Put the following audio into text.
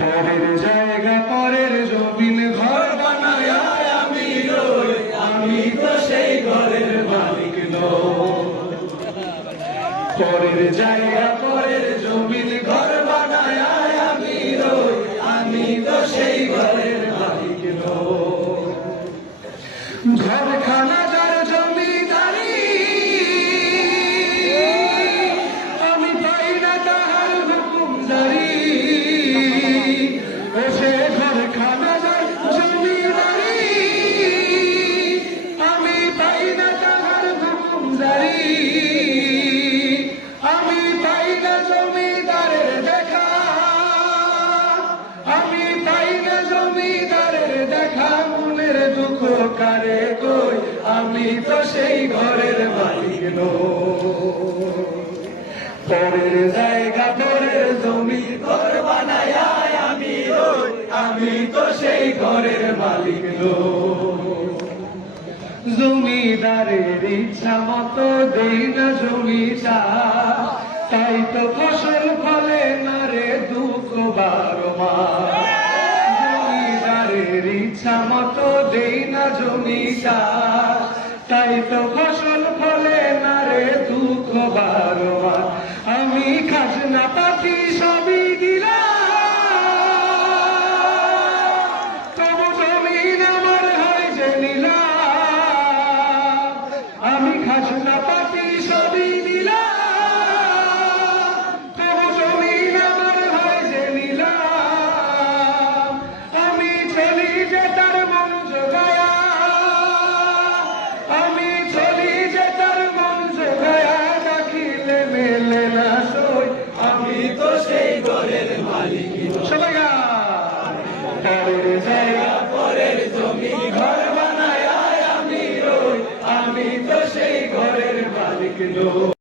পরের জায়গা পরের জমিন ঘর বানায় আমি রই, আমি তো সেই ঘরের মালিক নই। পরের জায়গা পরের জমিন ঘর বানায় আমি রই, আমি তো সেই ঘরের মালিক নই। ঘরখানা যার জমিদারি, আমি পাই না তাহার হুকুমদারি। ও সে ঘরখানা যার জমিদারি, আমি পাই না তাহার হুকুমদারি। আমি পাই না জমিদারের দেখা, আমি পাই না জমিদারের দেখা। মনের দুঃখ কারে কই, আমি তো সেই ঘরের মালিক নই। পরের জায়গা পরের জমি ঘর বানায় আমি রই, আমি তো সেই ঘরের মালিক নই। জমিদারের ইচ্ছা মতো দেই না জমিটা, তাই তো ফসল ফলে না রে দুঃখ 12 মাস। জমিদারের ইচ্ছা মতো দেই না জমিটা, তাই তো ফসল ফলে না রে দুঃখ 12 মাস। আমি খাজনা পাতি সবই দিলাম, তবু জমিন আমার হয় যে নিলাম। আমি খাজনা পাতি সবই দিলাম, তবু জমিন আমার হয় যে নিলাম। আমি চলি যে তার মন জোগায়া, আমি চলি যে তার মন জোগায়া। ডাকিলে মেলে না সই, আমি তো সেই ঘরের মালিক। সবাই পরের জায়গা পরের জমি ঘর বানায় আমি রই, আমি তো সেই ঘরের মালিক নই।